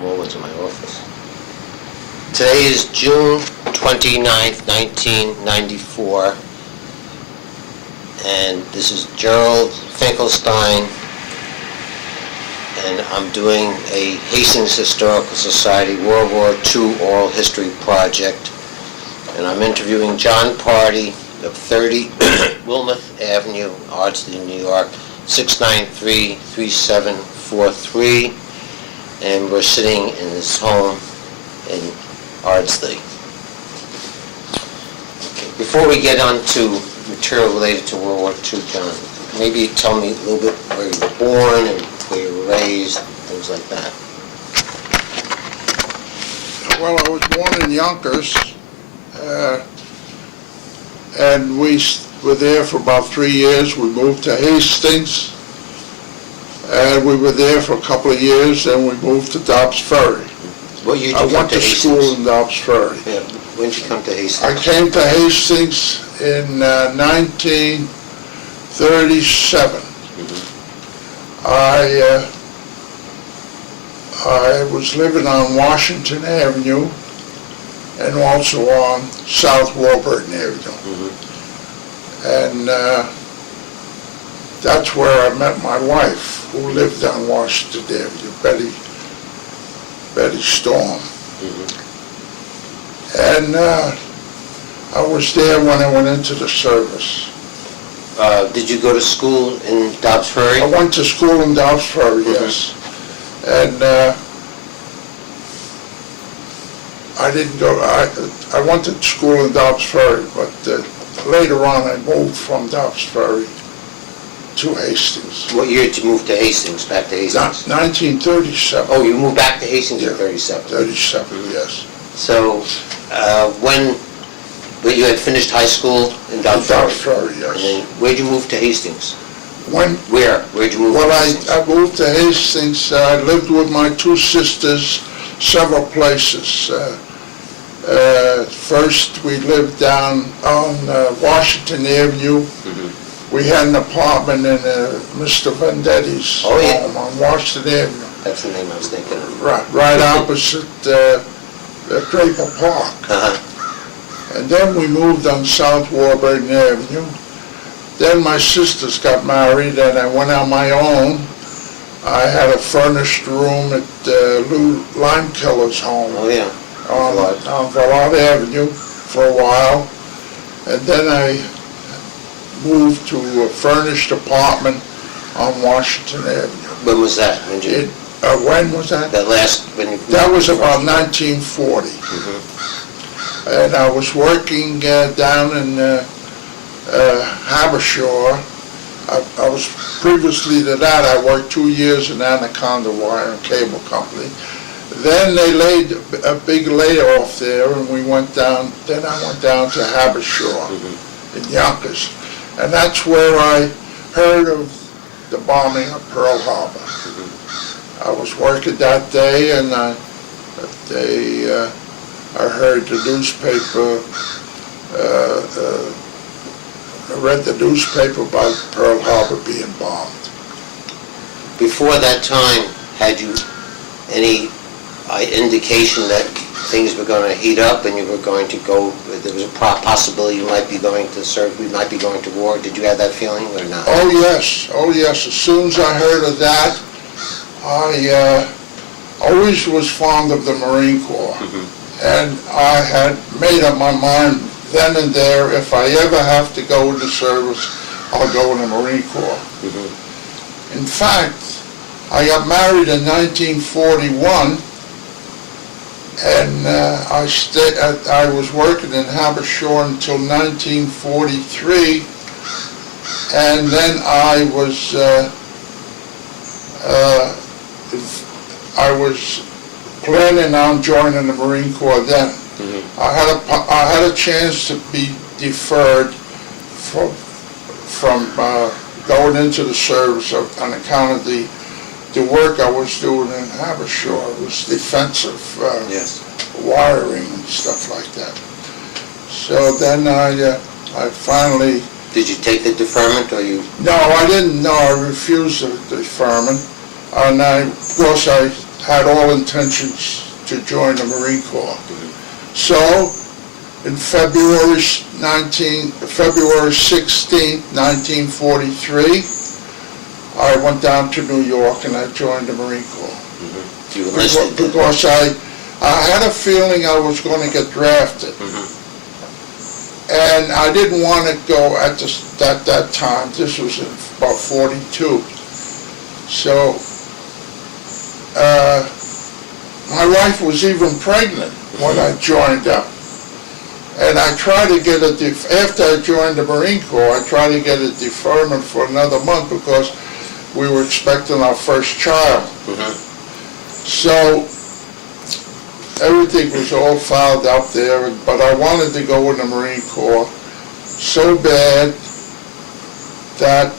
come over to my office. Today is June 29th, 1994, and this is Gerald Finkelstein, and I'm doing a Hastings Historical Society World War II Oral History Project, and I'm interviewing John Pardy of 30 Wilmouth Avenue, Ardsley, New York, 693-3743, and we're sitting in his home in Ardsley. Okay. Before we get on to material related to World War II, John, maybe tell me a little bit where you were born and where you were raised, things like that. Well, I was born in Yonkers, and we were there for about 3 years. We moved to Hastings, and we were there for a couple of years, then we moved to Dobbs Ferry. What year did I you come went to to Hastings? school in Dobbs Ferry. Yeah. When did you come to Hastings? I came to Hastings in 1937. I was living on Washington Avenue and also on South Warburton Avenue. And that's where I met my wife, who lived on Washington Avenue, Betty Storm. And I was there when I went into the service. Did you go to school in Dobbs Ferry? I went to school in Dobbs Ferry, yes. And I didn't go, I went to school in Dobbs Ferry, but later on I moved from Dobbs Ferry to Hastings. What year did you move to Hastings, back to Hastings? 1937. Oh, you moved back to Hastings in Yeah. 37? 37, yes. So, when you had finished high school in Dobbs Ferry? Dobbs Ferry, And yes. then, where'd you move to Hastings? Where'd you move Well, to Hastings? I moved to Hastings. I lived with my two sisters several places. First, we lived down on Washington Avenue. We had an apartment in Mr. Vendetti's home on Washington Avenue. That's the name I was thinking of. Right opposite Draper Park. And then we moved on South Warburton Avenue. Then my sisters got married and I went on my own. I had a furnished room at Lou Limekiller's home on Vallard Avenue for a while. And then I moved to a furnished apartment on Washington Avenue. When was that? When was that? That was about 1940. And I was working down in Habershore. I was previously to that, I worked 2 years in Anaconda Wire and Cable Company. Then they laid a big layoff there, and we went down. Then I went down to Habershore in Yonkers, and that's where I heard of the bombing of Pearl Harbor. I was working that day, and I heard the newspaper. I read the newspaper about Pearl Harbor being bombed. Before that time, had you any indication that things were going to heat up and you were going to go, there was a possibility you might be going to serve, we might be going to war? Did you have that feeling or not? Oh yes. As soon as I heard of that, I always was fond of the Marine Corps. And I had made up my mind then and there, if I ever have to go into service, I'll go in the Marine Corps. In fact, I got married in 1941, and I was working in Habershore until 1943, and then I was planning on joining the Marine Corps then. I had a chance to be deferred from going into the service on account of the work I was doing in Habershore. It was defensive wiring and stuff like that. So then I finally... Did you take the deferment or you... No, I didn't. No, I refused the deferment. And of course, I had all intentions to join the Marine Corps. So, in February 16th, 1943, I went down to New York and I joined the Marine Corps. You enlisted? Because I had a feeling I was going to get drafted. And I didn't want to go at that time. This was in about 42. So, my wife was even pregnant when I joined up. And I tried to get after I joined the Marine Corps, I tried to get a deferment for another month because we were expecting our first child. So, everything was all filed up there, but I wanted to go in the Marine Corps so bad that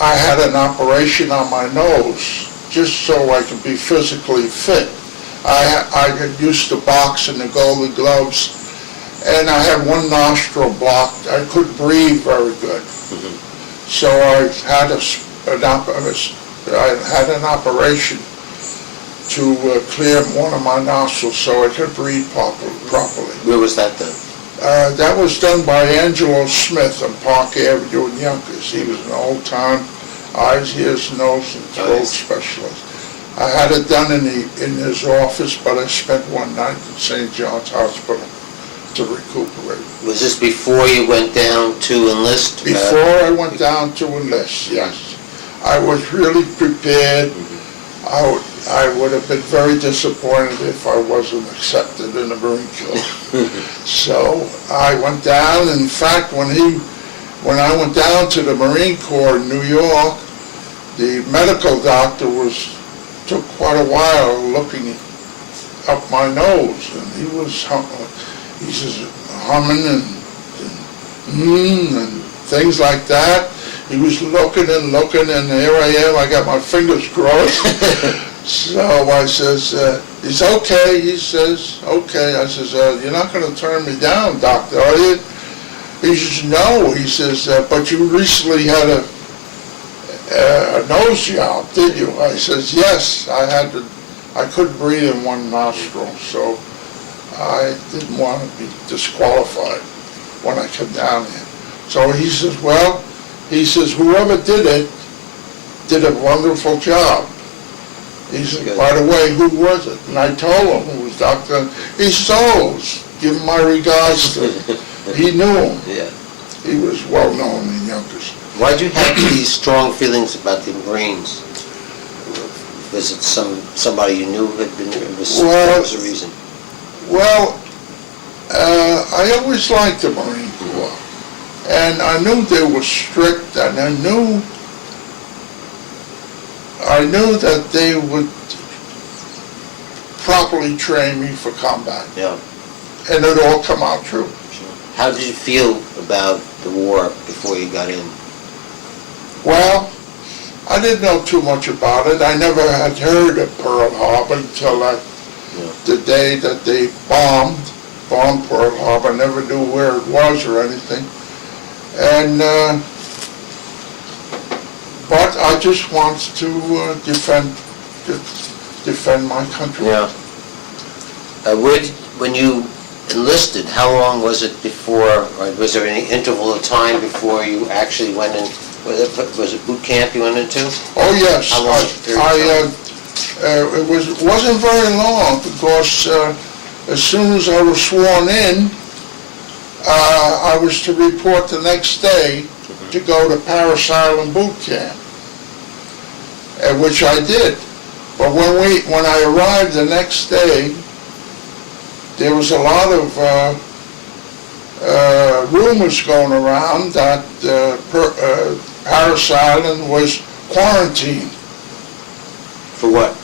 I had an operation on my nose just so I could be physically fit. I got used to boxing the Golden Gloves, and I had one nostril blocked. I couldn't breathe very good. So I had an operation to clear one of my nostrils so I could breathe properly. Where was that done? That was done by Angelo Smith on Park Avenue in Yonkers. He was an old-time eyes, ears, nose, and throat specialist. I had it done in his office, but I spent one night in St. John's Hospital to recuperate. Was this before you went down to enlist? Before I went down to enlist, yes. I was really prepared. I would have been very disappointed if I wasn't accepted in the Marine Corps. So I went down. In fact, when I went down to the Marine Corps in New York, the medical doctor took quite a while looking up my nose, and he says humming and things like that. He was looking, and here I am, I got my fingers crossed. So I says, he's okay, he says, okay. I says, you're not going to turn me down, doctor, are you? He says, no. He says, but you recently had a nose job, did you? I says, yes, I couldn't breathe in one nostril, so I didn't want to be disqualified when I came down here. So he says, whoever did it did a wonderful job. He said, by the way, who was it? And I told him it was Dr. He said, give him my regards to him. He knew him. Yeah. He was well known in Yonkers. Why'd you have these strong feelings about the Marines? Was it somebody you knew had been there? What was the reason? Well, I always liked the Marine Corps. And I knew they were strict, and I knew that they would properly train me for combat. Yeah. And it all come out true. Sure. How did you feel about the war before you got in? Well, I didn't know too much about it. I never had heard of Pearl Harbor until the day that they bombed Pearl Harbor. I never knew where it was or anything. And but I just wanted to defend my country. Yeah. When you enlisted, how long was it before, or was there any interval of time before you actually went in? Was it boot camp you went into? Oh yes. How long? It wasn't very long because as soon as I was sworn in, I was to report the next day to go to Parris Island boot camp, which I did. But when I arrived the next day, there was a lot of rumors going around that Parris Island was quarantined. For what?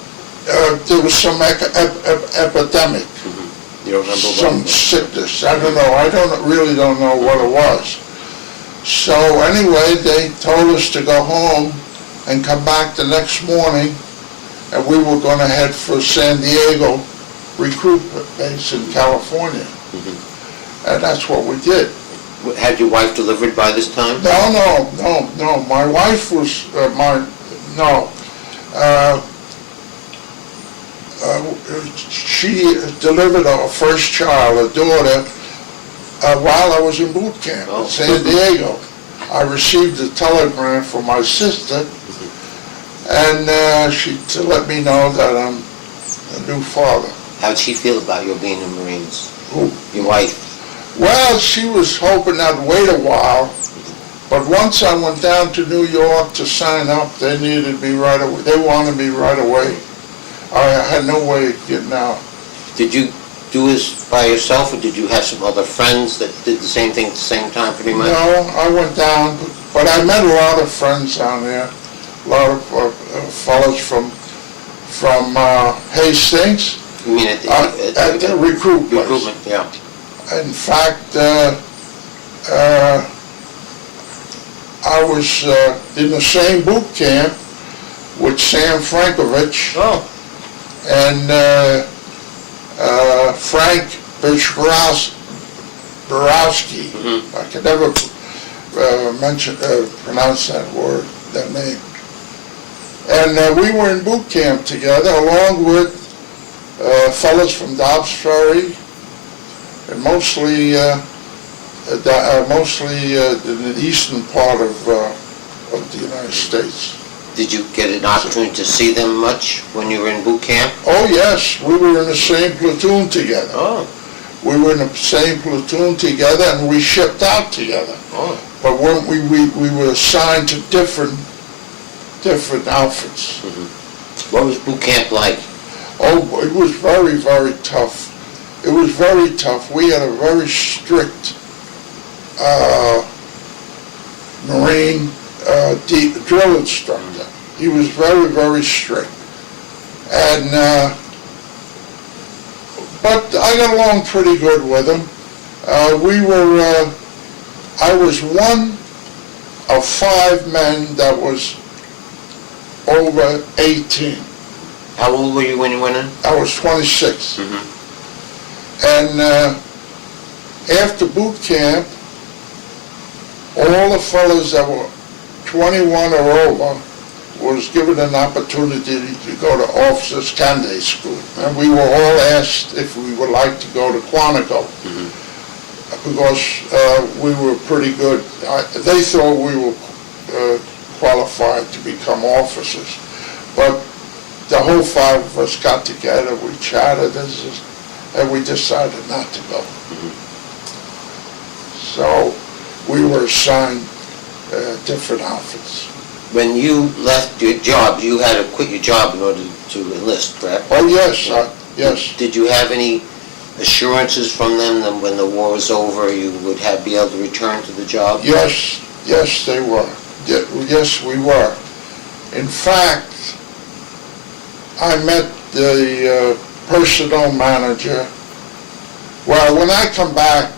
There was some epidemic. You don't remember some sickness. I don't know. I really don't know what it was. So anyway, they told us to go home and come back the next morning, and we were going to head for San Diego recruit base in California. And that's what we did. Had your wife delivered by this time? No. My wife was she delivered our first child, a daughter, while I was in boot camp in San Diego. I received a telegram from my sister, and she to let me know that I'm a new father. How'd she feel about you being in the Marines? Who? Your wife? Well, she was hoping I'd wait a while, but once I went down to New York to sign up, they needed me right away. They wanted me right away. I had no way of getting out. Did you do this by yourself, or did you have some other friends that did the same thing at the same time pretty much? No, I went down, but I met a lot of friends down there, a lot of fellows from Hastings. You mean at the recruitment place. Recruitment, yeah. In fact, I was in the same boot camp with Sam Frankovich and Frank Borowski. I can never pronounce that name. And we were in boot camp together, along with fellows from Dobbs Ferry, and mostly in the eastern part of the United States. Did you get an opportunity to see them much when you were in boot camp? Oh yes, we were in the same platoon together. Oh. We were in the same platoon together, and we shipped out together. Oh. But when we were assigned to different outfits. What was boot camp like? Oh, it was very, very tough. It was very tough. We had a very strict Marine drill instructor. He was very, very strict. And, but I got along pretty good with him. I was one of 5 men that was over 18. How old were you when you went in? I was 26. And after boot camp, all the fellows that were 21 or over was given an opportunity to go to officers candidate school. And we were all asked if we would like to go to Quantico, because we were pretty good. They thought we were qualified to become officers. But the whole 5 of us got together, we chatted, and we decided not to go. So we were assigned different outfits. When you left your job, you had to quit your job in order to enlist, correct? Oh, yes, yes. Did you have any assurances from them that when the war was over, you would be able to return to the job? Yes, they were. Yes, we were. In fact, I met the personnel manager. Well, when I come back,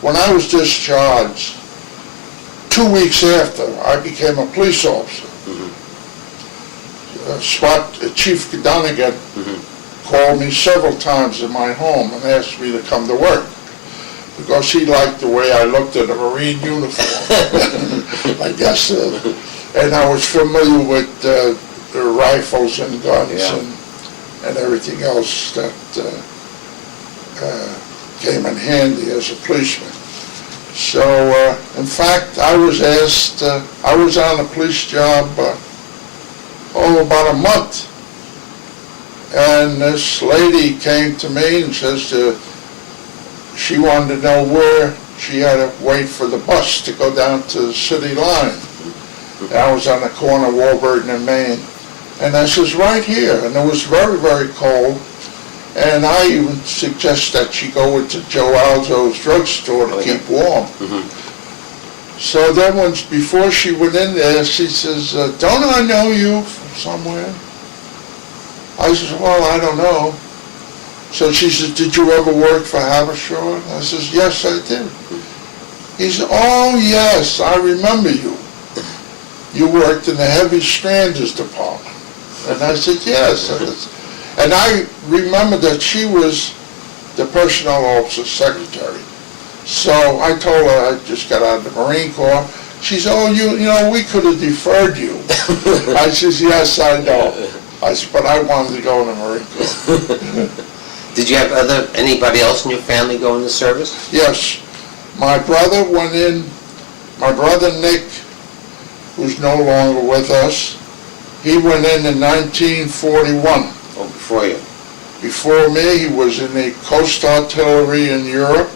when I was discharged, 2 weeks after, I became a police officer. Chief Donegan called me several times in my home and asked me to come to work, because he liked the way I looked in a Marine uniform, I guess. And I was familiar with the rifles and guns and everything else that came in handy as a policeman. So, in fact, I was asked, I was on a police job about a month. And this lady came to me and says she wanted to know where she had to wait for the bus to go down to the city line. And I was on the corner of Warburton and Maine. And I says, right here. And it was very, very cold. And I even suggest that she go into Joe Alzo's drugstore to keep warm. So then before she went in there, she says, don't I know you from somewhere? I says, well, I don't know. So she says, did you ever work for Habershaw? I says, yes, I did. He said, oh, yes, I remember you. You worked in the heavy stranders department. And I said, yes. And I remember that she was the personnel officer's secretary. So I told her I just got out of the Marine Corps. She said, oh, you know, we could have deferred you. I says, yes, I know. But I wanted to go in the Marine Corps. Did you have anybody else in your family go in the service? Yes, my brother went in, my brother Nick, who's no longer with us, he went in 1941. Oh, before you. Before me, he was in the Coast Artillery in Europe.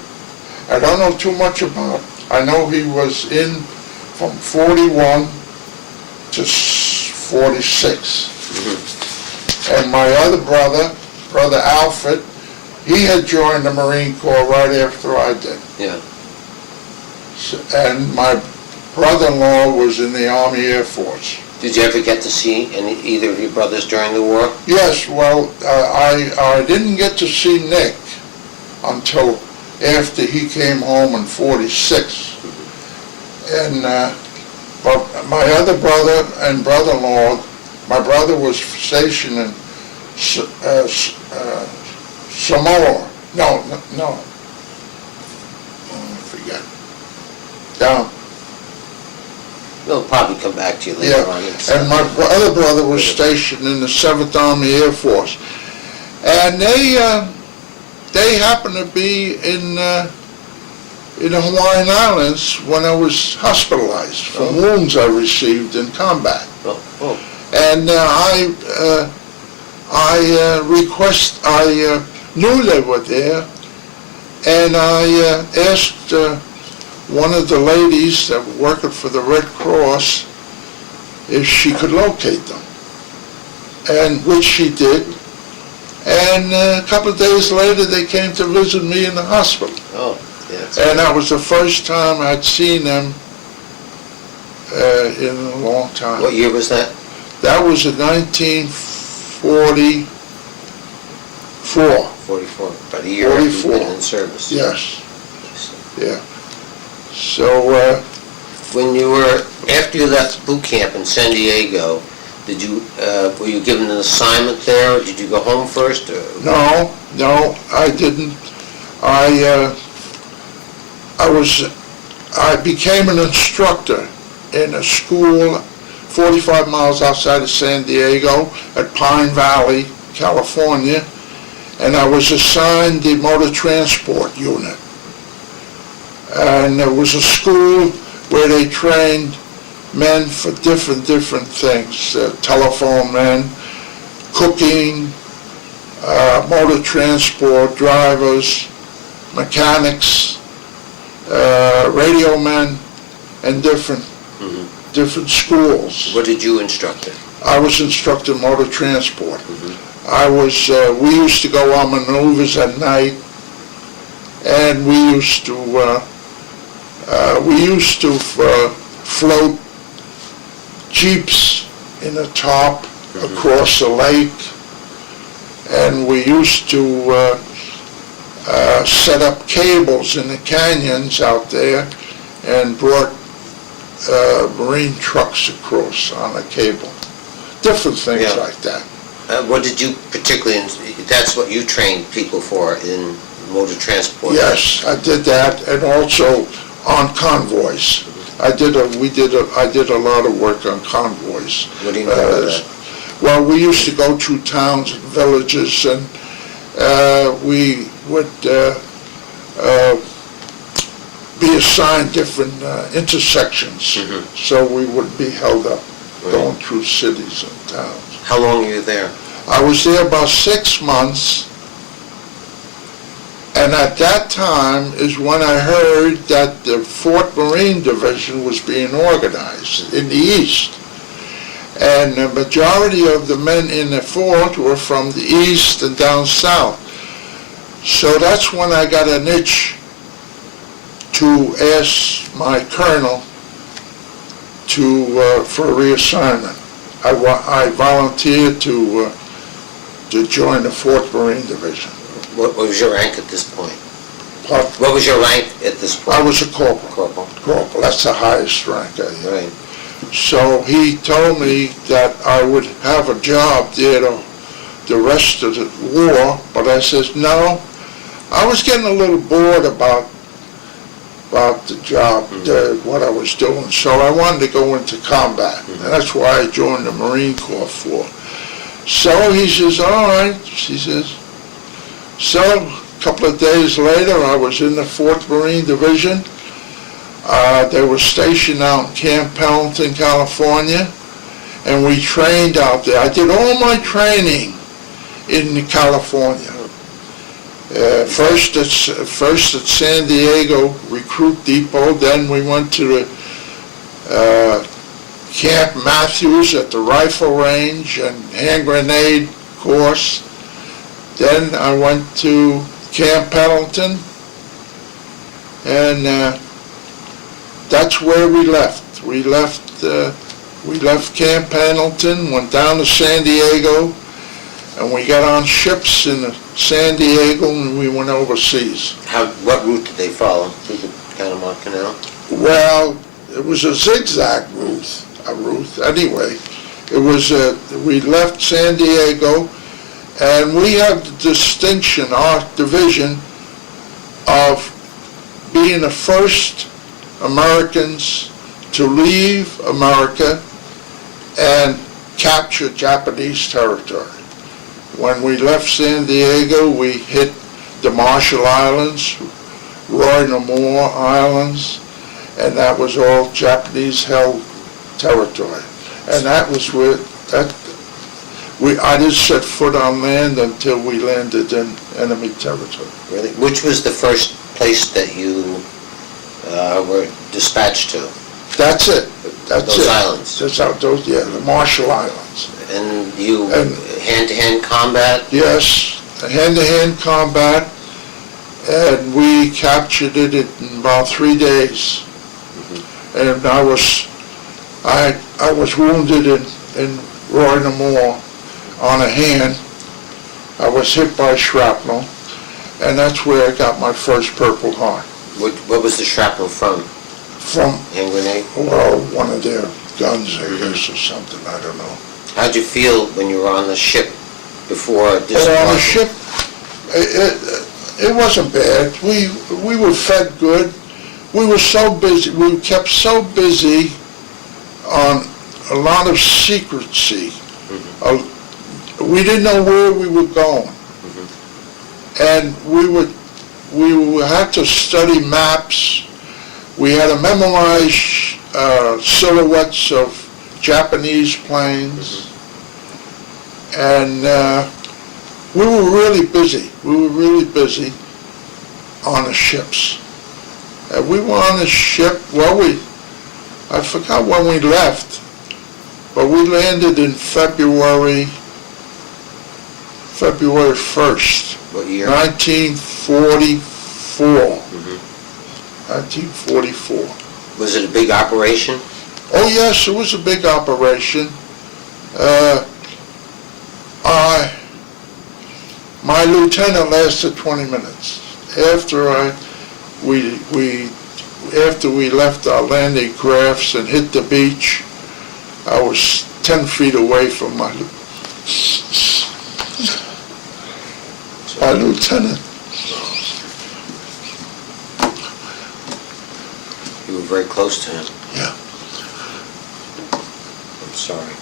I don't know too much about it. I know he was in from 41 to 46. And my other brother, Brother Alfred, he had joined the Marine Corps right after I did. Yeah. And my brother-in-law was in the Army Air Force. Did you ever get to see either of your brothers during the war? Yes, well, I didn't get to see Nick until after he came home in 46. And but my other brother and brother-in-law, my brother was stationed in Samoa. No, I forget. Down. They'll probably come back to you later on. And my other brother was stationed in the 7th Army Air Force. And they happened to be in the Hawaiian Islands when I was hospitalized from wounds I received in combat. And I knew they were there, and I asked one of the ladies that were working for the Red Cross if she could locate them, and which she did. And a couple of days later, they came to visit me in the hospital. Oh, yeah. And that was the first time I'd seen them in a long time. What year was that? That was in 1944. 44. About a year after you'd been in service. Yes. Yeah. So, when you were, after you left boot camp in San Diego, did you, were you given an assignment there, or did you go home first? Or? No, I didn't. I became an instructor in a school 45 miles outside of San Diego at Pine Valley, California, and I was assigned the motor transport unit. And it was a school where they trained men for different things, telephone men, cooking, motor transport drivers, mechanics, radio men, and different schools. What did you instruct in? I was instructing motor transport. We used to go on maneuvers at night, and we used to float jeeps in the top across the lake, and we used to set up cables in the canyons out there and brought marine trucks across on a cable. Different things like that. What did you particularly, that's what you trained people for in motor transport? Yes, I did that, and also on convoys. I did a lot of work on convoys. What do you mean by that? Well, we used to go through towns and villages, and we would be assigned different intersections, so we would be held up going through cities and towns. How long were you there? I was there about 6 months, and at that time is when I heard that the 4th Marine Division was being organized in the East. And the majority of the men in the 4th were from the East and down South. So that's when I got an itch to ask my colonel for a reassignment. I volunteered to join the 4th Marine Division. What was your rank at this point? Pardon? What was your rank at this point? I was a corporal. Corporal. That's the highest rank I had. Right. So he told me that I would have a job there the rest of the war, but I says no. I was getting a little bored about the job, what I was doing, so I wanted to go into combat. And that's why I joined the Marine Corps for. So he says, all right, he says. So a couple of days later, I was in the 4th Marine Division. They were stationed out in Camp Pendleton, California, and we trained out there. I did all my training in California. First at San Diego Recruit Depot, then we went to the Camp Matthews at the rifle range and hand grenade course. Then I went to Camp Pendleton, and that's where we left. We left Camp Pendleton, went down to San Diego, and we got on ships in San Diego, and we went overseas. What route did they follow? Through the Panama Canal? Well, it was a zigzag route. Anyway, it was we left San Diego, and we have the distinction, our division, of being the first Americans to leave America and capture Japanese territory. When we left San Diego, we hit the Marshall Islands, Roy Namor Islands, and that was all Japanese-held territory. And that was where I didn't set foot on land until we landed in enemy territory. Really? Which was the first place that you were dispatched to? That's it. That's those it. Islands? The Marshall Islands. And you, hand-to-hand combat? Yes, hand-to-hand combat, and we captured it in about 3 days. Mm-hmm. And I was wounded in Roy Namor on a hand. I was hit by shrapnel, and that's where I got my first Purple Heart. What was the shrapnel from? From, hand grenade? well, one of their guns, I guess, or something, I don't know. How'd you feel when you were on the ship before this? On the ship, it wasn't bad. We were fed good. We were so busy. We kept so busy on a lot of secrecy. Mm-hmm. We didn't know where we were going, mm-hmm. And we had to study maps. We had to memorize silhouettes of Japanese planes, mm-hmm. And we were really busy. We were really busy on the ships. We were on the ship, I forgot when we left, but we landed in February 1st. What year? 1944. Mm-hmm. 1944. Was it a big operation? Oh yes, it was a big operation. My lieutenant lasted 20 minutes. After we left our landing crafts and hit the beach, I was 10 feet away from my lieutenant. You were very close to him. Yeah. I'm sorry.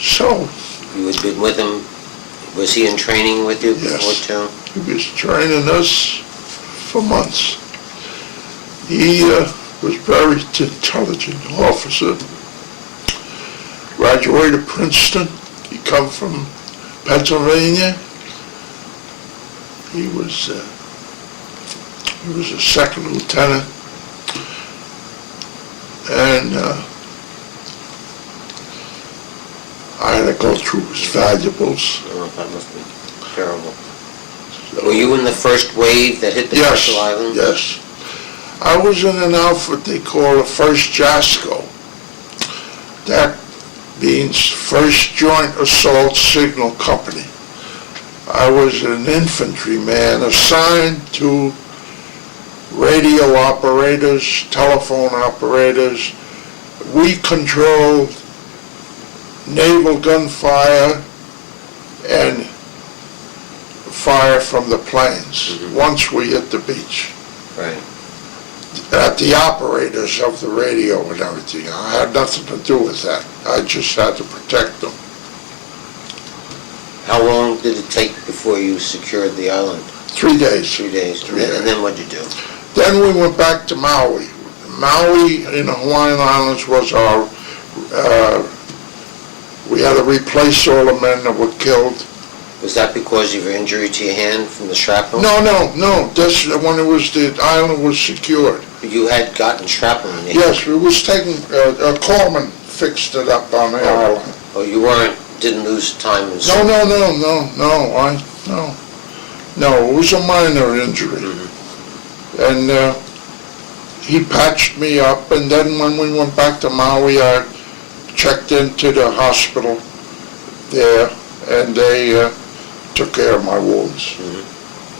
So. You had been with him, was he in training with you before Yes. too? He was training us for months. He was a very intelligent officer. Graduated Princeton. He come from Pennsylvania. He was a second lieutenant, and I had to go through his valuables. Oh, that must be terrible. Were you in the first wave that hit the Marshall Islands? Yes. I was in an outfit they call the 1st JASCO. That means First Joint Assault Signal Company. I was an infantryman assigned to radio operators, telephone operators. We controlled naval gunfire and fire from the planes, mm-hmm. once we hit the beach. Right. at the operators of the radio and everything. I had nothing to do with that. I just had to protect them. How long did it take before you secured the island? 3 days. 3 days. Three days. And then what'd you do? Then we went back to Maui. Maui in the Hawaiian Islands was our, we had to replace all the men that were killed. Was that because of your injury to your hand from the shrapnel? No. This, when it was, the island was secured. You had gotten shrapnel in your hand? Yes, it was taken, a corpsman fixed it up on the island. Oh, you didn't lose time in No, it was a minor injury. And he patched me up, and then when we went back to Maui, I checked into the hospital there, and they took care of my wounds.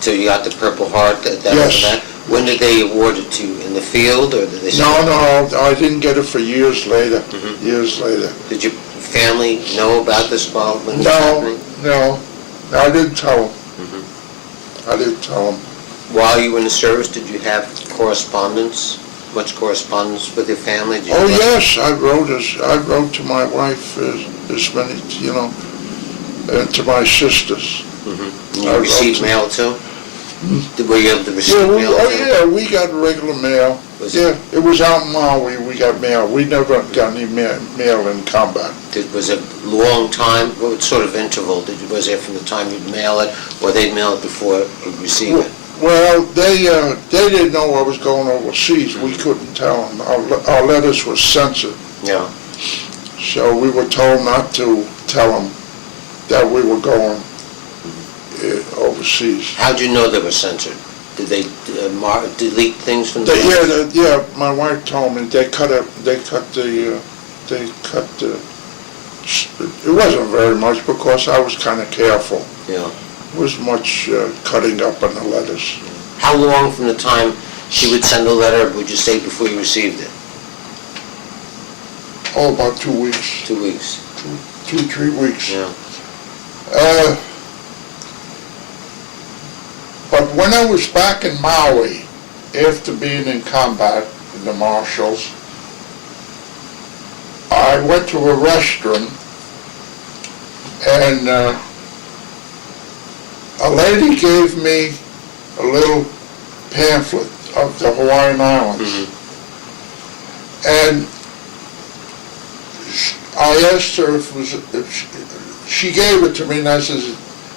So you got the Purple Heart Yes. that? When did they award it to you? In the field, or did they say? No, I didn't get it for years later. Years later. Did your family know about this when it was happening? No, I didn't tell them. I didn't tell them. While you were in the service, did you have correspondence? Much correspondence with your family? Did you Oh yes, I wrote to my wife as many, and to my sisters. And you received mail too? Were you able to receive mail too? Yeah, we got regular mail. It was out in Maui, we got mail. We never got any mail in combat. Was it a long time? What sort of interval was there from the time you'd mail it, or they'd mail it before you'd receive it? Well, they didn't know I was going overseas. We couldn't tell them. Our letters were censored. Yeah. So we were told not to tell them that we were going overseas. How'd you know they were censored? Did they delete things from the... Yeah, my wife told me they cut the, it wasn't very much because I was kind of careful. Yeah. It was much cutting up on the letters. How long from the time she would send a letter, would you say, before you received it? Oh, about 2 weeks. 2 weeks. 3 weeks. Yeah. But when I was back in Maui, after being in combat in the Marshals, I went to a restaurant, and a lady gave me a little pamphlet of the Hawaiian Islands. And I asked her if she gave it to me, and I said,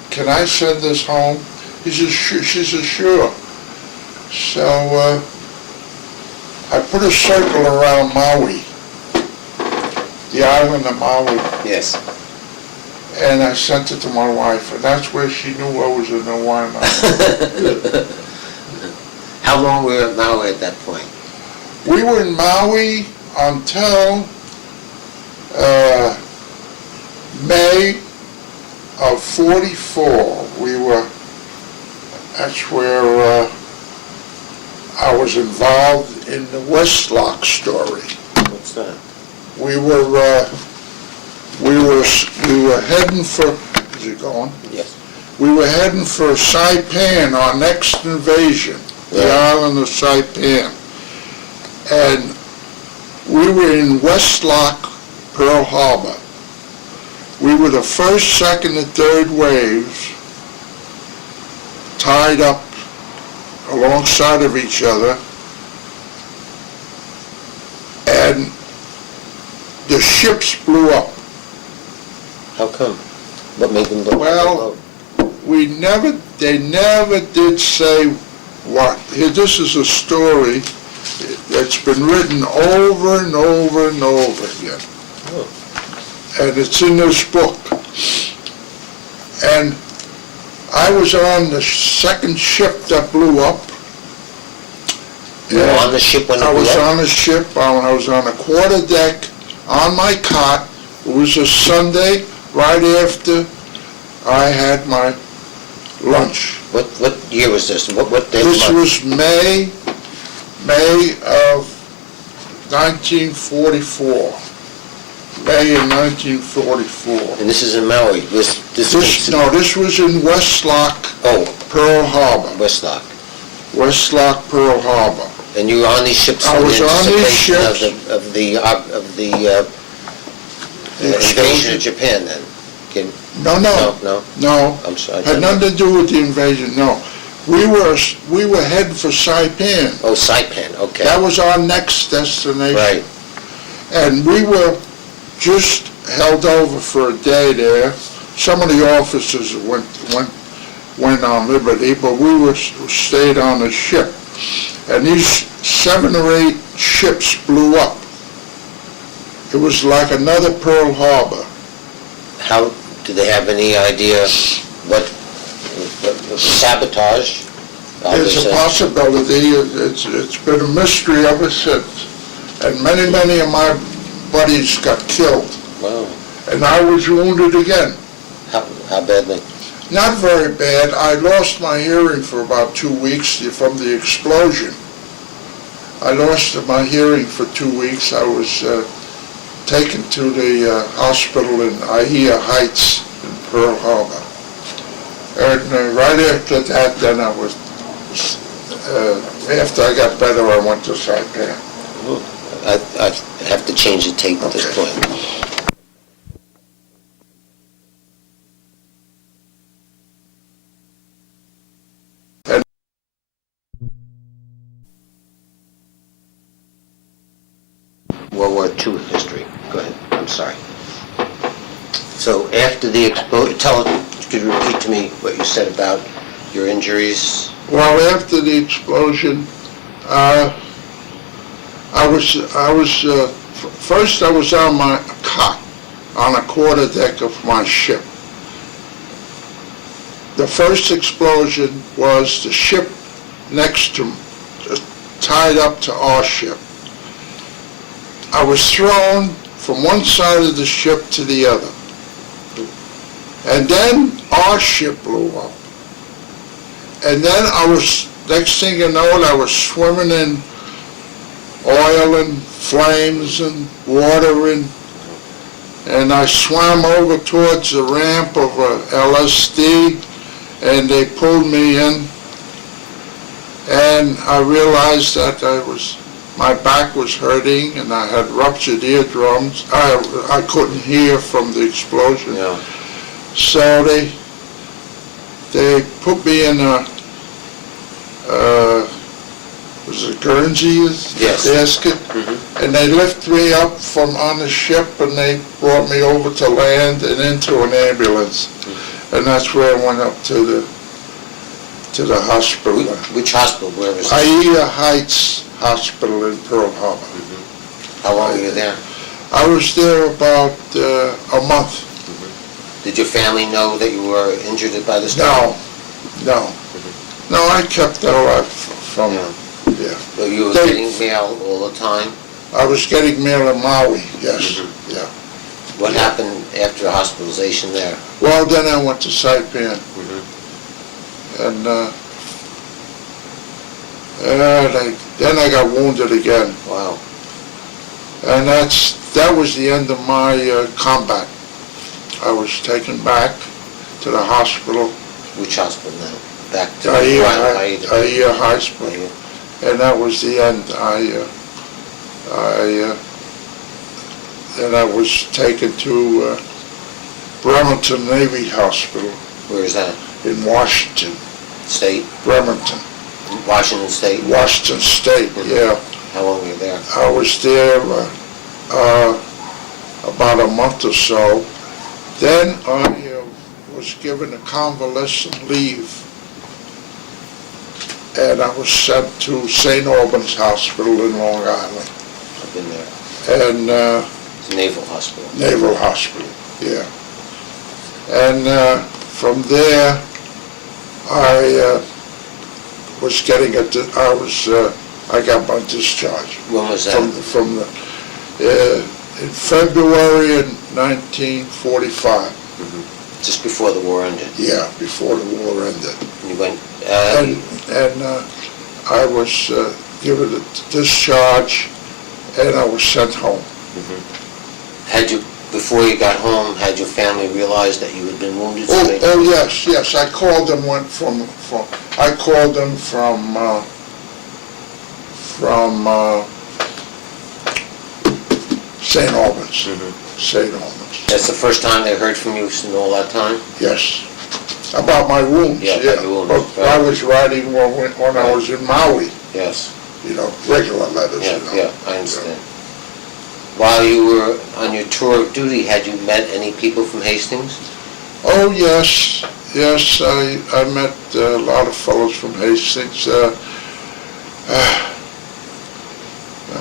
"Can I send this home?" She said, "Sure." So I put a circle around Maui, the island of Maui. Yes. And I sent it to my wife, and that's where she knew I was in the Hawaiian Islands. How long were you at Maui at that point? We were in Maui until May of '44. That's where I was involved in the Westlock story. What's that? We were heading for, is it going? Yes. We were heading for Saipan, our next invasion, the island of Saipan. And we were in Westlock, Pearl Harbor. We were the first, second, and third waves tied up alongside of each other. And the ships blew up. How come? What made them blow? Well, they never did say what. Here, this is a story that's been written over and over and over again. Oh. And it's in this book. And I was on the second ship that blew up. You were on the ship when it blew up? I was on the ship. I was on the quarter deck on my cot. It was a Sunday, right after I had my lunch. What year was this? What day? This was May of 1944. May of 1944. And this is in Maui? This was in Westlock, Oh, Pearl Harbor. Westlock. Westlock, Pearl Harbor. And you were on these ships I in was on these anticipation ships. of the invasion of Japan then? No, No? I'm sorry. Had nothing to do with the invasion, no. We were heading for Saipan. Oh, Saipan, okay. That was our next destination. Right. And we were just held over for a day there. Some of the officers went on liberty, but we stayed on the ship. And these 7 or 8 ships blew up. It was like another Pearl Harbor. How, do they have any idea what sabotage? There's a possibility. It's been a mystery ever since. And many of my buddies got killed. Wow. And I was wounded again. How badly? Not very bad. I lost my hearing for about 2 weeks from the explosion. I lost my hearing for 2 weeks. I was taken to the hospital in Aiea Heights in Pearl Harbor. And right after that, then after I got better, I went to Saipan. I have to change the tape at this point. World War II history. Go ahead. I'm sorry. So after the explosion, could you repeat to me what you said about your injuries? Well, after the explosion, first I was on my cot on a quarterdeck of my ship. The first explosion was the ship next to, tied up to our ship. I was thrown from one side of the ship to the other. And then our ship blew up. And then next thing you know, I was swimming in oil and flames and water, and I swam over towards the ramp of LSD, and they pulled me in, and I realized that my back was hurting, and I had ruptured eardrums. I couldn't hear from the explosion. Yeah. So they put me in was it Guernsey's basket? Mm-hmm. And they lifted me up from on the ship, and they brought me over to land and into an ambulance. Mm-hmm. And that's where I went up to the hospital. Which hospital? Where was it? Aiea Heights Hospital in Pearl Harbor. Mm-hmm. How long were you there? I was there about a month. Mm-hmm. Did your family know that you were injured by this time? No. No, I kept that alive from, yeah. So you were getting mail all the time? I was getting mail in Maui, yes, yeah. What happened after hospitalization there? Well, then I went to Saipan, and then I got wounded again. Wow. And that was the end of my combat. I was taken back to the hospital. Which hospital now? Back to Aiea Hospital. And that was the end. Then I was taken to Bremerton Navy Hospital. Where is that? In Washington. State? Bremerton. Washington State? Washington State, yeah. How long were you there? I was there about a month or so. Then I was given a convalescent leave, and I was sent to St. Albans Hospital in Long Island. I've been there. And it's a naval hospital. Naval Hospital, yeah. And from there, I was getting I got my discharge. When was that? In February of 1945. Just before the war ended? Yeah, before the war ended. You went... And I was given a discharge, and I was sent home. Had you before you got home, had your family realized that you had been wounded? So they- Oh, yes, I called them, I called them from St. Albans, St. Albans, That's the first time they heard from you in all that time? yes. About my wounds, Yeah, yeah. about your wounds, But right. I was writing when I was in Maui, Yes. regular letters, Yeah, I understand. While you were on your tour of duty, had you met any people from Hastings? Oh, yes, I met a lot of fellows from Hastings. Let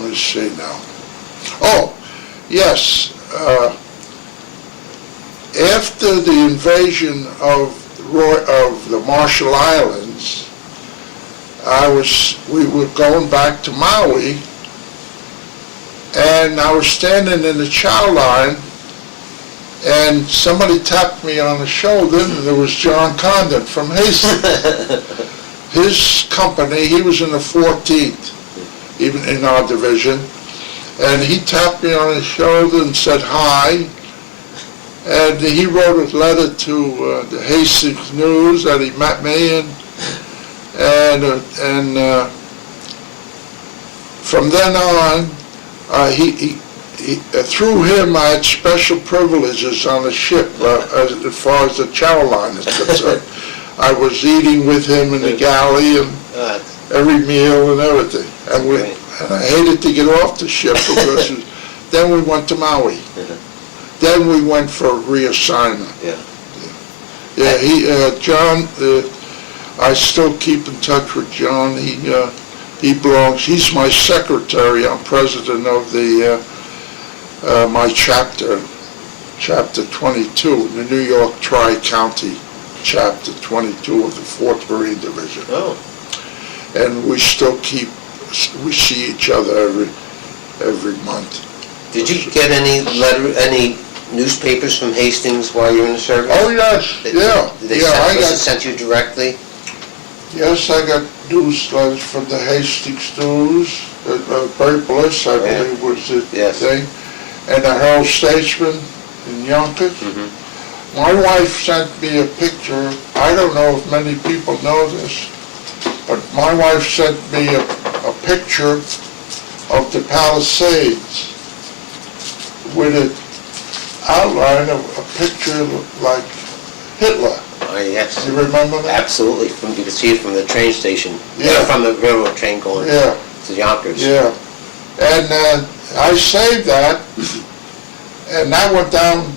me see now. Oh, yes, after the invasion of the Marshall Islands, we were going back to Maui, and I was standing in the chow line, and somebody tapped me on the shoulder, and there was John Condon from Hastings. His company, he was in the 14th, even in our division, and he tapped me on the shoulder and said hi, and he wrote a letter to the Hastings News that he met me, and from then on, through him, I had special privileges on the ship as far as the chow line is concerned. I was eating with him in the galley and every meal and everything. And I hated to get off the ship because then we went to Maui. Then we went for reassignment. Yeah, John, I still keep in touch with John. He's my secretary. I'm president of my chapter 22, the New York Tri-County Chapter 22 of the 4th Marine Division. Oh. And we see each other every month. Did you get any newspapers from Hastings while you were in the service? Oh, yes, yeah. Was it sent you directly? Yes, I got news letters from the Hastings News, Bert Bliss, I believe was the thing, and the Herald Statesman in Yonkers. My wife sent me a picture. I don't know if many people know this, but my wife sent me a picture of the Palisades with an outline of a picture like Hitler. Yes. You remember that? Absolutely. You could see it from the train station. Yeah. From the railroad train going to Yonkers. Yeah. And I saved that, and that went down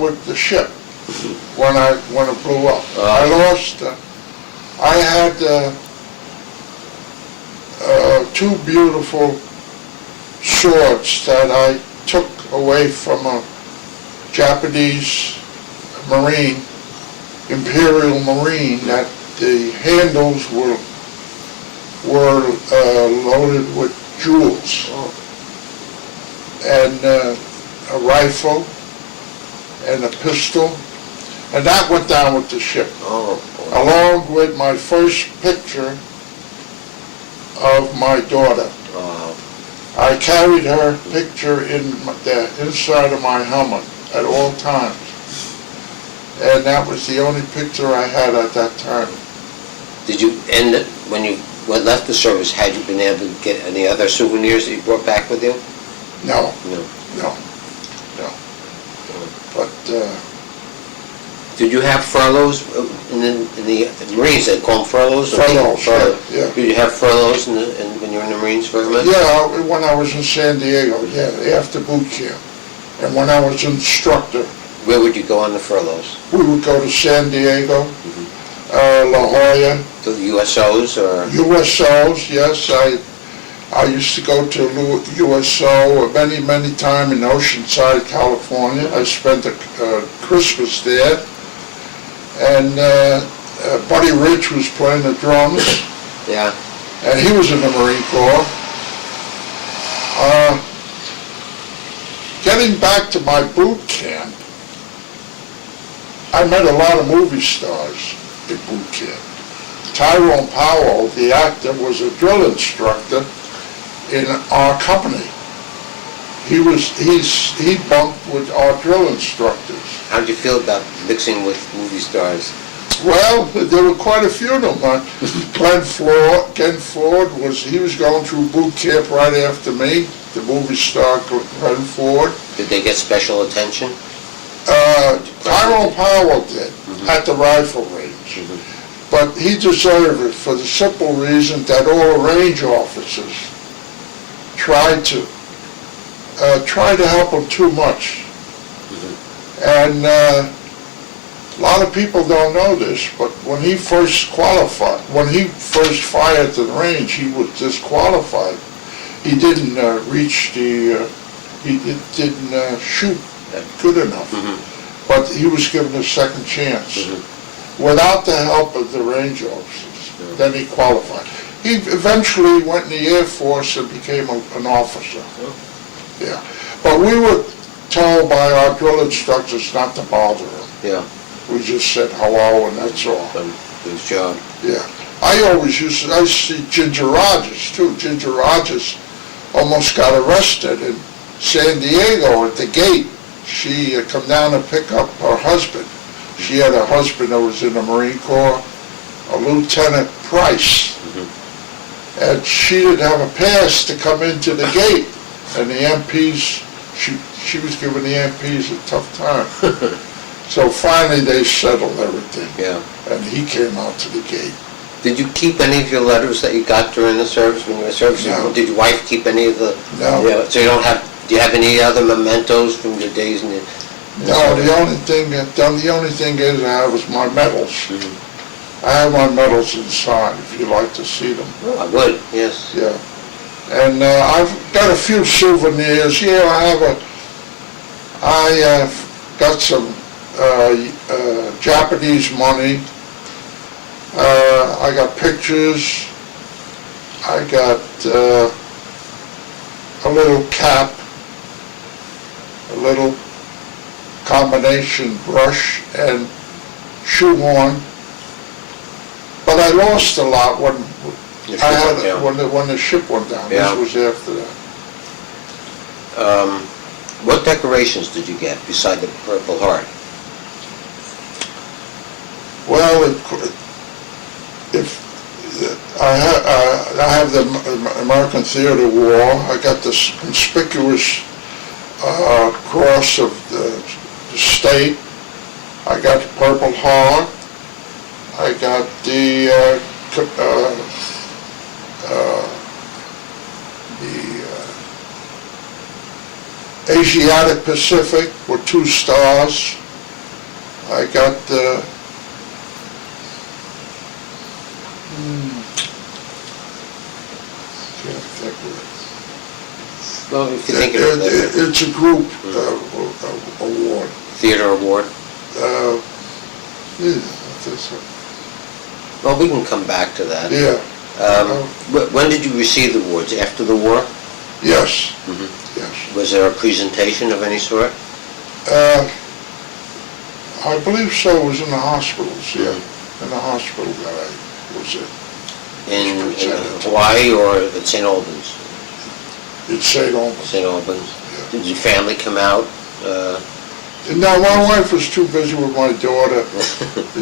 with the ship when it blew up. I lost. I had 2 beautiful swords that I took away from a Japanese Marine, Imperial Marine, that the handles were loaded with jewels, and a rifle and a pistol, and that went down with the ship, along with my first picture of my daughter. I carried her picture in the inside of my helmet at all times, and that was the only picture I had at that time. Did you when you left the service, had you been able to get any other souvenirs that you brought back with you? No. No. But did you have furloughs in the Marines? They call them furloughs. Furloughs, yeah. Did you have furloughs when you were in the Marines very much? yeah, when I was in San Diego, after boot camp, and when I was instructor. Where would you go on the furloughs? We would go to San Diego, La Jolla. To the USOs or? USOs, yes. I used to go to USO many times in Oceanside, California. I spent Christmas there. And Buddy Rich was playing the drums. Yeah. And he was in the Marine Corps. Getting back to my boot camp, I met a lot of movie stars in boot camp. Tyrone Powell, the actor, was a drill instructor in our company. he bunked with our drill instructors. How'd you feel about mixing with movie stars? Well, there were quite a few of them. Ken Ford he was going through boot camp right after me, the movie star Glenn Ford. Did they get special attention? Tyrone Powell did, at the rifle range. But he deserved it for the simple reason that all the range officers tried to help him too much. And a lot of people don't know this, but when he first fired at the range, he was disqualified. He didn't didn't shoot good enough. But he was given a second chance. Without the help of the range officers, then he qualified. He eventually went in the Air Force and became an officer. Yeah. But we were told by our drill instructors not to bother him. Yeah. We just said hello and that's all. Good job. Yeah. I see Ginger Rogers too. Ginger Rogers almost got arrested in San Diego at the gate. She come down to pick up her husband. She had a husband that was in the Marine Corps, a Lieutenant Price. And she didn't have a pass to come into the gate. And the MPs, she was giving the MPs a tough time. So finally they settled everything. Yeah. And he came out to the gate. Did you keep any of your letters that you got during the service, when you were servicing? No. Did your wife keep any of the? No. Yeah, so do you have any other mementos from your days in the? No, the only thing is I have is my medals. I have my medals inside, if you'd like to see them. Oh, I would, yes. Yeah. And I've got a few souvenirs. Yeah, I have got some Japanese money. I got pictures. I got a little cap, a little combination brush and shoehorn. But I lost a lot when the ship went down. Yeah. This was after that. What decorations did you get beside the Purple Heart? Well, I have the American Theater Wall. I got this conspicuous cross of the state. I got the Purple Heart. I got the Asiatic Pacific with 2 stars. I got the Well, if you think of it, it's a group award. Theater award. Yeah, that's it. Well, we can come back to that. Yeah. When did you receive the awards? After the war? Yes. Yes. Was there a presentation of any sort? I believe so. It was in the hospitals. Yeah, in the hospital that I was in. In Hawaii or at St. Albans? It's St. Albans. St. Albans. Yeah. Did your family come out? No, my wife was too busy with my daughter.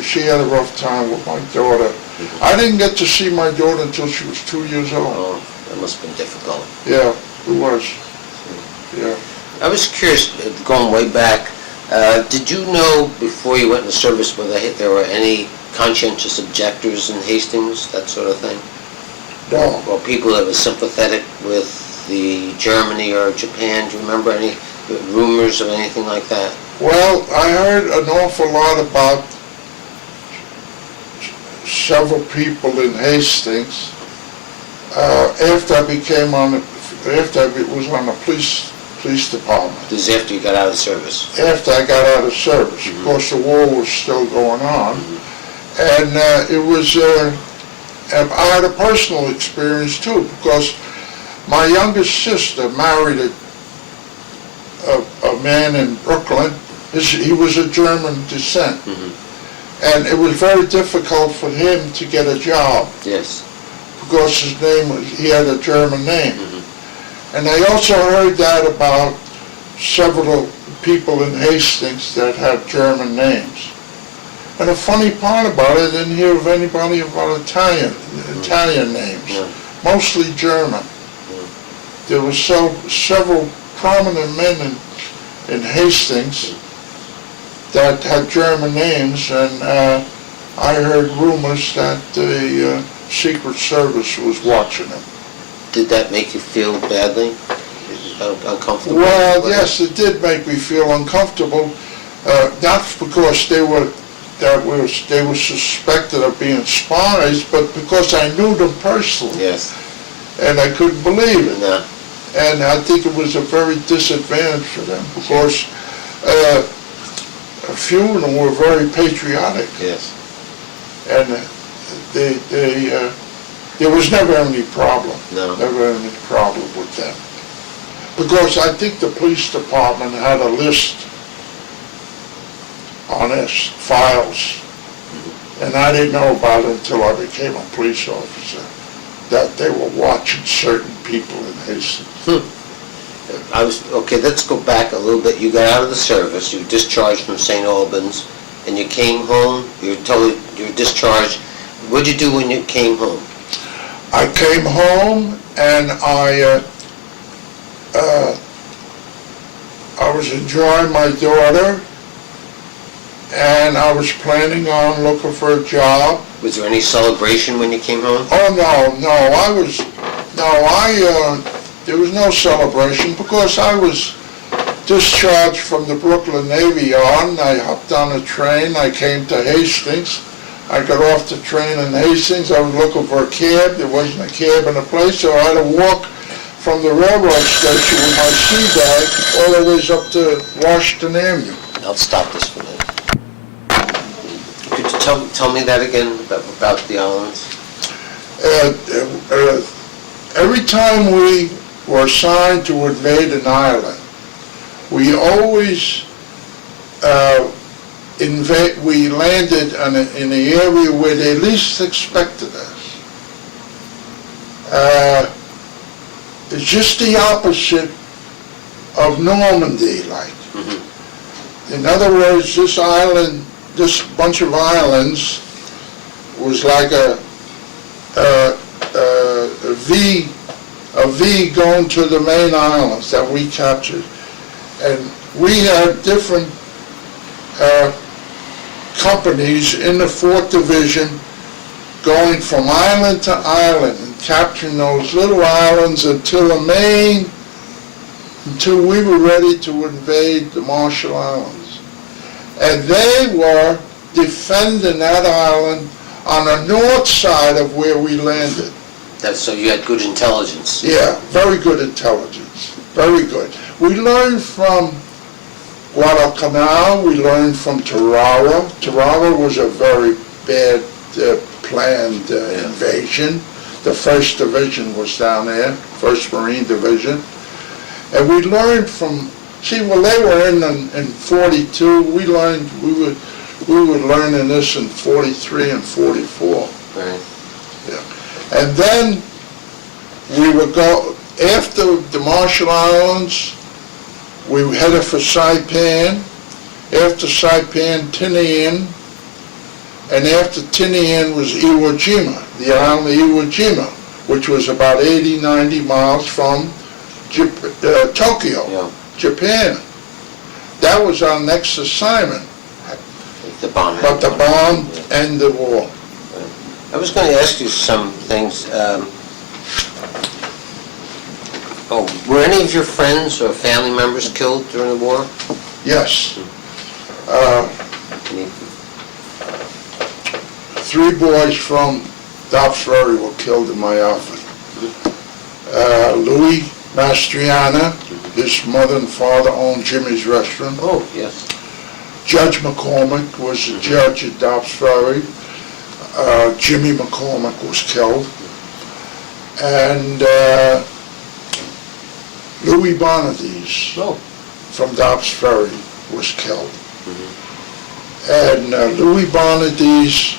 She had a rough time with my daughter. I didn't get to see my daughter until she was 2 years old. Oh, that must have been difficult. Yeah, it was. Yeah. I was curious, going way back, did you know before you went in the service whether there were any conscientious objectors in Hastings, that sort of thing? No. Or people that were sympathetic with the Germany or Japan? Do you remember any rumors of anything like that? Well, I heard an awful lot about several people in Hastings after I was on the police department. This is after you got out of the service? After I got out of service. Of course, the war was still going on. And it was, I had a personal experience too, because my youngest sister married a man in Brooklyn. He was of German descent. And it was very difficult for him to get a job. Yes. Because he had a German name. And I also heard that about several people in Hastings that had German names. And the funny part about it, I didn't hear of anybody about Italian names, mostly German. There were several prominent men in Hastings that had German names, and I heard rumors that the Secret Service was watching them. Did that make you feel badly? Uncomfortable? Well, yes, it did make me feel uncomfortable, not because they were suspected of being spies, but because I knew them personally. Yes. And I couldn't believe it. No. And I think it was a very disadvantage for them, because a few of them were very patriotic. Yes. And there was never any problem. No. Never any problem with them. Because I think the police department had a list on us, files, and I didn't know about it until I became a police officer, that they were watching certain people in Hastings. Okay, let's go back a little bit. You got out of the service, you were discharged from St. Albans, and you came home, you were discharged. What'd you do when you came home? I came home and I was enjoying my daughter, and I was planning on looking for a job. Was there any celebration when you came home? Oh, there was no celebration, because I was discharged from the Brooklyn Navy Yard, and I hopped on a train. I came to Hastings. I got off the train in Hastings. I was looking for a cab. There wasn't a cab in the place, so I had to walk from the railroad station with my sea bag all the way up to Washington Avenue. I'll stop this for a minute. Could you tell me that again, about the islands? Every time we were assigned to invade an island, we always we landed in the area where they least expected us. It's just the opposite of Normandy, like. Mm-hmm. In other words, this bunch of islands was like a V going to the main islands that we captured. And we had different companies in the 4th Division going from island to island and capturing those little islands until we were ready to invade the Marshall Islands. And they were defending that island on the north side of where we landed. So you had good intelligence? Yeah, very good intelligence, very good. We learned from Guadalcanal, we learned from Tarawa. Tarawa was a very bad planned invasion. The 1st Division was down there, 1st Marine Division. And we learned from, they were in 42, we were learning this in 43 and 44. Right. Yeah. And then we would go, after the Marshall Islands, we headed for Saipan. After Saipan, Tinian. And after Tinian was Iwo Jima, the island of Iwo Jima, which was about 80, 90 miles from Tokyo, Japan. That was our next assignment. The bomb. But the bomb ended the war. I was going to ask you some things. Were any of your friends or family members killed during the war? Yes. 3 boys from Dobbs Ferry were killed in my office. Louis Mastriana, his mother and father owned Jimmy's Restaurant. Oh, yes. Judge McCormick was the judge at Dobbs Ferry. Jimmy McCormick was killed. And Louis Bonadies from Dobbs Ferry was killed. Mm-hmm. And Louis Bonadies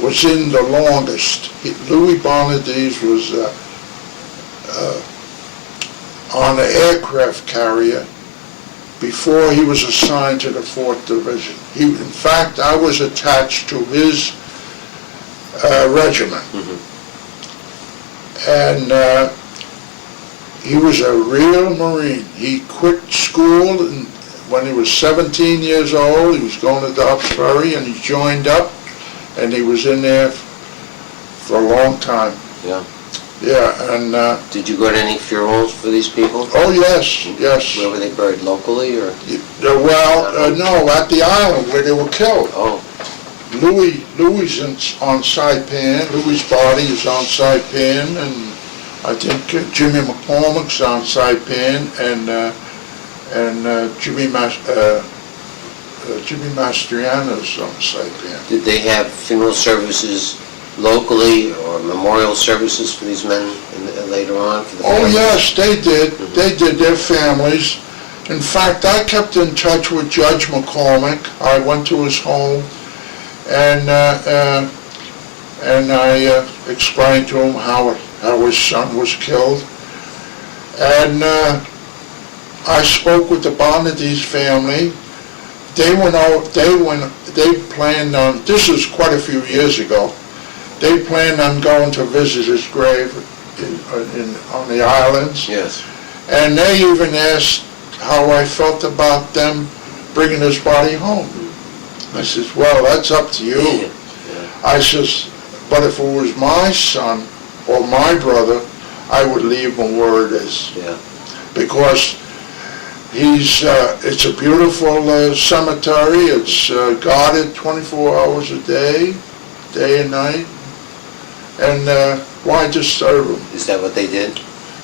was in the longest. Louis Bonadies was on an aircraft carrier before he was assigned to the 4th Division. In fact, I was attached to his regiment. And he was a real Marine. He quit school when he was 17 years old. He was going to Dobbs Ferry, and he joined up, and he was in there for a long time. Yeah. Yeah, and... Did you go to any funerals for these people? Oh, yes, yes. Where were they buried, locally, or? No, at the island where they were killed. Oh. Louis is on Saipan. Louis' body is on Saipan, and I think Jimmy McCormick's on Saipan, and Jimmy Mastriano's on Saipan. Did they have funeral services locally or memorial services for these men later on? For the Oh, families? yes, they did. They did, their families. In fact, I kept in touch with Judge McCormick. I went to his home, and I explained to him how his son was killed. And I spoke with the Bonadise family. They planned on, this was quite a few years ago, they planned on going to visit his grave on the islands. Yes. And they even asked how I felt about them bringing his body home. I says, well, that's up to you. Yeah. I says, but if it was my son or my brother, I would leave him where it is. Yeah. Because it's a beautiful cemetery. It's guarded 24 hours a day and night. And why disturb him? Is that what they did?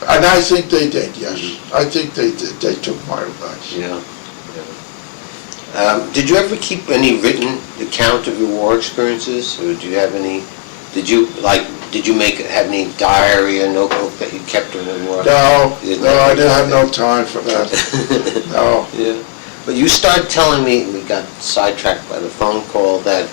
And I think they did, yes. I think they did. They took my advice. Yeah. Did you ever keep any written account of your war experiences, or do you have any? Did you have any diary or notebook that you kept during the war? No, I didn't have no time for that. No. Yeah. But you started telling me, we got sidetracked by the phone call, that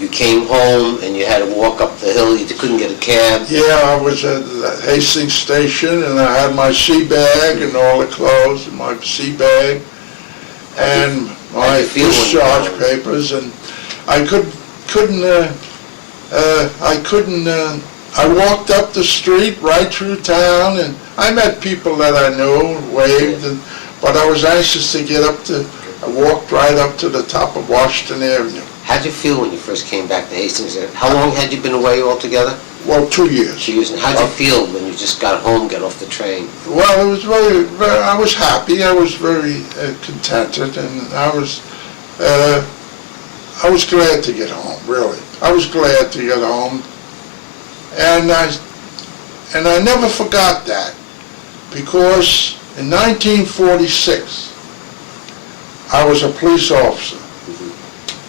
you came home and you had to walk up the hill, you couldn't get a cab. Yeah, I was at the Hastings station, and I had my sea bag and all the clothes in my sea bag, and my discharge papers, and I walked up the street right through town, and I met people that I knew, waved, but I was anxious to get up I walked right up to the top of Washington Avenue. How'd you feel when you first came back to Hastings? How long had you been away altogether? Well, 2 years. 2 years. And how'd you feel when you just got home, got off the train? Well, it was I was happy. I was very contented, and I was glad to get home, really. I was glad to get home. And I never forgot that, because in 1946, I was a police officer.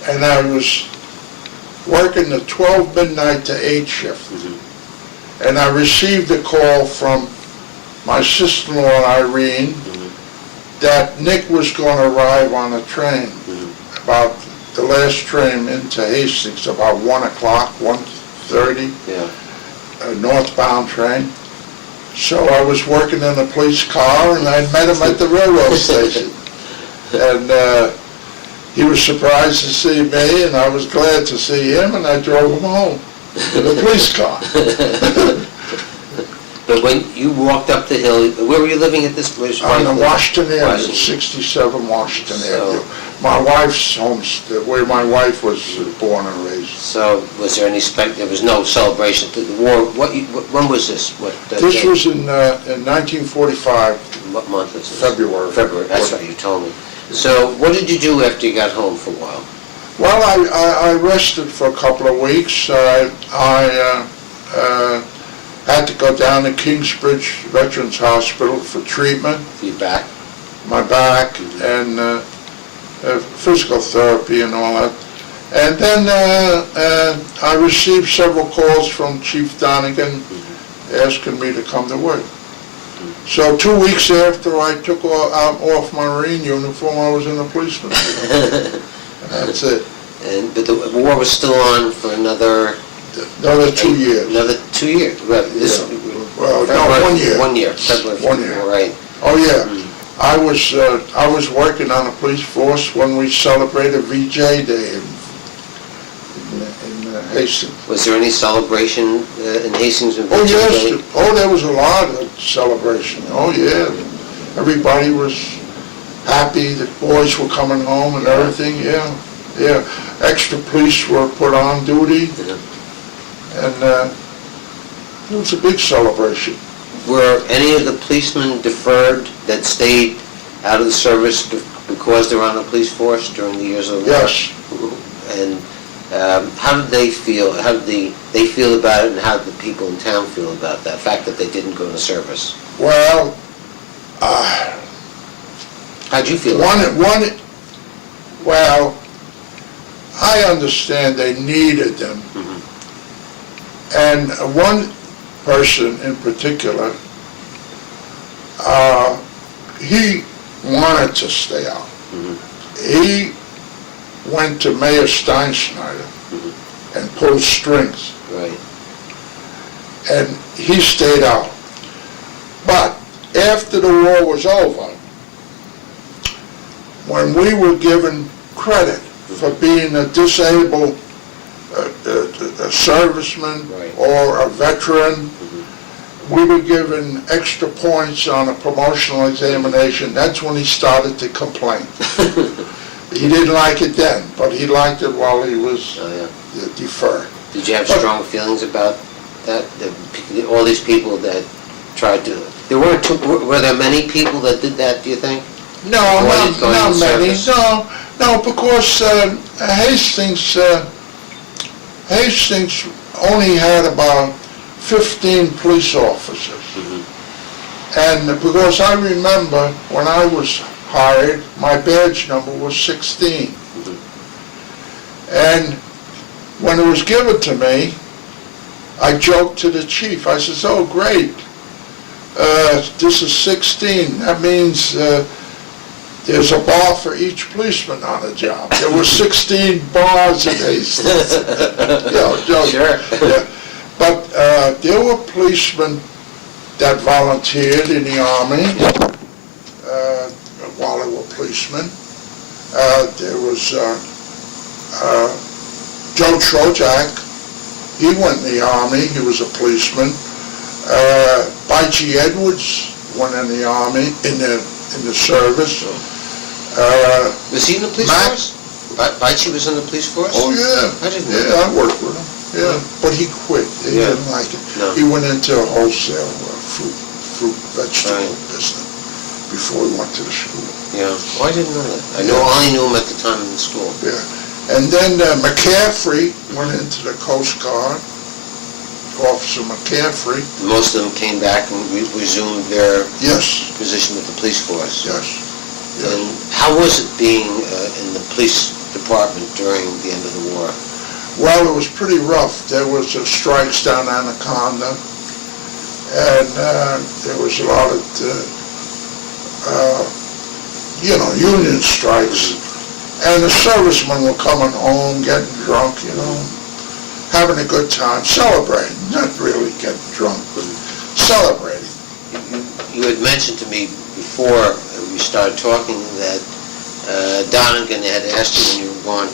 And I was working the 12 midnight to 8 shift. And I received a call from my sister-in-law, Irene, that Nick was going to arrive on a train, about the last train into Hastings, about 1 o'clock, 1:30, a northbound train. So I was working in a police car, and I met him at the railroad station. And he was surprised to see me, and I was glad to see him, and I drove him home in a police car. But when you walked up the hill, where were you living at this place? On the Washington Avenue, 67 Washington Avenue. My wife's home, where my wife was born and raised. So was there any there was no celebration to the war? When was this? This was in 1945. What month is this? February. February, that's right, you told me. So what did you do after you got home for a while? Well, I rested for a couple of weeks. I had to go down to Kingsbridge Veterans Hospital for treatment. Your back? My back, and physical therapy and all that. And then I received several calls from Chief Donegan asking me to come to work. So 2 weeks after I took off my Marine uniform, I was in a policeman. That's it. But the war was still on for another 2 years. Another 2 years. Well, Well, no, 1 year. 1 year, February 1 year. 54, right. Oh, yeah. I was working on a police force when we celebrated VJ Day in Hastings. Was there any celebration in Hastings and Oh, VJ yes. Day? Oh, there was a lot of celebration. Oh, yeah. Everybody was happy. The boys were coming home and everything. Yeah, yeah. Extra police were put on duty, and it was a big celebration. Were any of the policemen deferred that stayed out of the service because they were on the police force during the years of the war? Yes. And how did they feel? How did they feel about it, and how did the people in town feel about that fact that they didn't go into service? Well, How'd you feel about it? Well, I understand they needed them. And one person in particular, he wanted to stay out. He went to Mayor Steinschneider and pulled strings. Right. And he stayed out. But after the war was over, when we were given credit for being a disabled a serviceman Right. or a veteran, we were given extra points on a promotional examination. That's when he started to complain. He didn't like it then, but he liked it while he was deferred. Did you have strong feelings about that? All these people that tried to... Were there many people that did that, do you think? No, Avoided not going many. to service? No, because Hastings only had about 15 police officers. And because I remember when I was hired, my badge number was 16. And when it was given to me, I joked to the chief. I says, "Oh, great, this is 16. That means there's a bar for each policeman on the job." There were 16 bars in Hastings. Sure. Yeah. But there were policemen that volunteered in the Army while they were policemen. There was Joe Trojak. He went in the Army. He was a policeman. Baichi Edwards went in the Army, in the service. Was he in the police force? Baichi was in the police force? Oh, yeah. I didn't know Yeah, I worked with him. Yeah, but he quit. He Yeah. didn't like it. No. He went into a wholesale fruit, vegetable Right. business before he went to the school. Yeah. Oh, I didn't know that. I only knew him at the time in the school. Yeah. And then McCaffrey went into the Coast Guard, Officer McCaffrey. Most of them came back and resumed their Yes, position with the police force. yes. yes. And how was it being in the police department during the end of the war? Well, it was pretty rough. There was strikes down Anaconda, and there was a lot of, union strikes. And the servicemen were coming home, getting drunk, having a good time, celebrating, not really getting drunk, but celebrating. You had mentioned to me before we started talking that Donegan had asked you when you were going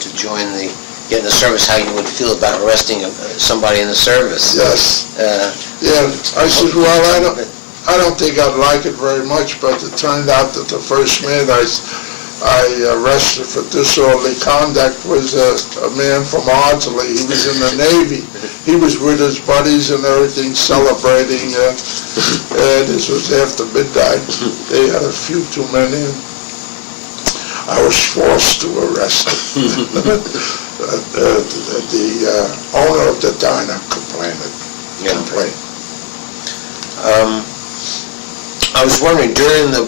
to get in the service, how you would feel about arresting somebody in the service. Yes. Yeah, I said, well, I don't think I'd like it very much, but it turned out that the first man I arrested for disorderly conduct was a man from Ardsley. He was in the Navy. He was with his buddies and everything, celebrating. This was after midnight. They had a few too many. I was forced to arrest him. The owner of the diner complained. I was wondering, during the,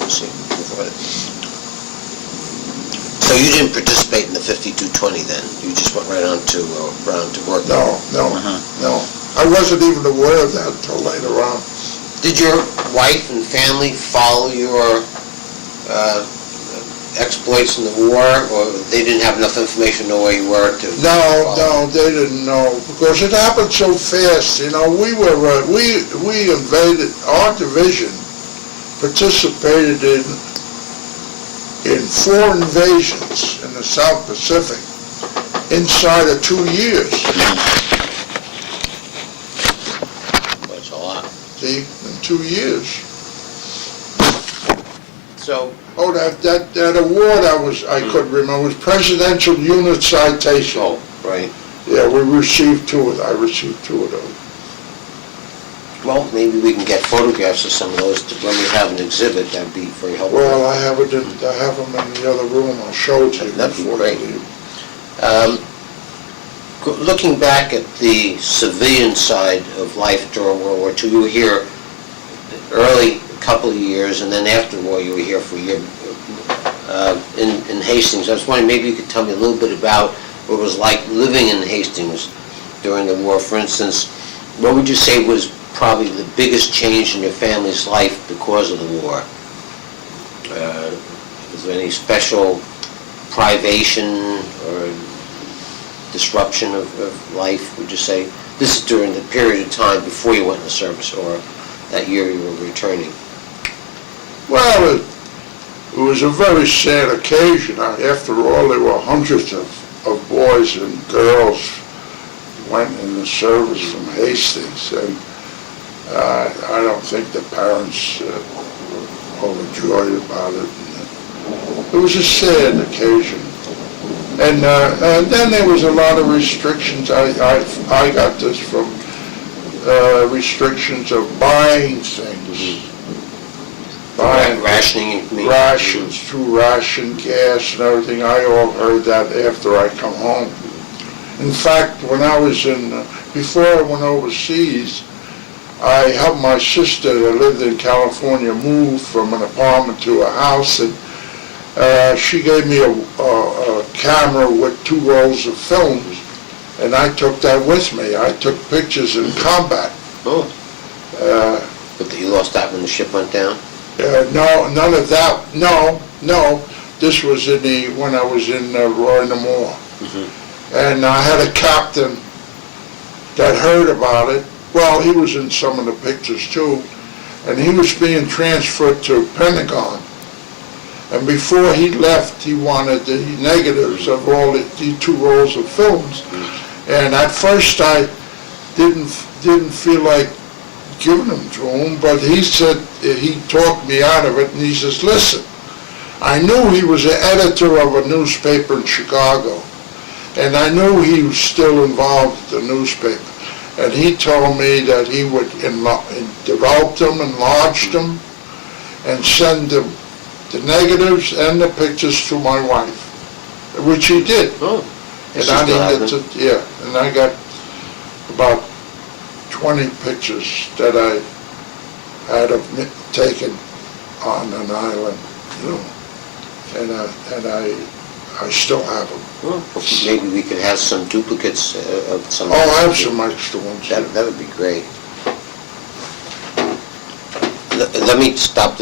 let's see. So you didn't participate in the 5220 then? You just went right on to work? No. I wasn't even aware of that until later on. Did your wife and family follow your exploits in the war, or they didn't have enough information to know where you were to? No, they didn't know, because it happened so fast, you know. We invaded, our division participated in 4 invasions in the South Pacific inside of 2 years. That's a lot. See, in 2 years. So, Oh, that award I couldn't remember, was Presidential Unit Citation. oh, right. Yeah, we received 2 of them. I received 2 of those. Well, maybe we can get photographs of some of those when we have an exhibit. That'd be very helpful. Well, I have them in the other room. I'll show it to you. That'd be before great. I leave. Looking back at the civilian side of life during World War II, you were here early couple of years, and then after the war you were here for a year in Hastings. I was wondering, maybe you could tell me a little bit about what it was like living in Hastings during the war. For instance, what would you say was probably the biggest change in your family's life because of the war? Was there any special privation or disruption of life, would you say? This is during the period of time before you went in the service, or that year you were returning. Well, it was a very sad occasion. After all, there were hundreds of boys and girls went in the service from Hastings, and I don't think the parents were overjoyed about it. It was a sad occasion. And then there was a lot of restrictions. I got this from restrictions of buying things. Buying rationing, you mean? Rations, through ration, gas and everything. I all heard that after I come home. In fact, when I was before I went overseas, I helped my sister that lived in California move from an apartment to a house, and she gave me a camera with 2 rolls of films, and I took that with me. I took pictures in combat. Oh. But you lost that when the ship went down? No, none of that. No. This was when I was in Roy Namor. Mm-hmm. And I had a captain that heard about it. Well, he was in some of the pictures too, and he was being transferred to Pentagon. And before he left, he wanted the negatives of all the 2 rolls of films. And at first I didn't feel like giving them to him, but he said, he talked me out of it, and he says, listen, I knew he was an editor of a newspaper in Chicago, and I knew he was still involved with the newspaper. And he told me that he would develop them, enlarge them, and send them the negatives and the pictures to my wife, which he did. Oh, and I didn't get to, yeah, and I got about 20 pictures that I had taken on an island, you know, and I still have them. Well, maybe we could have some duplicates of some. Oh, I have some extra ones. That would be great. Let me stop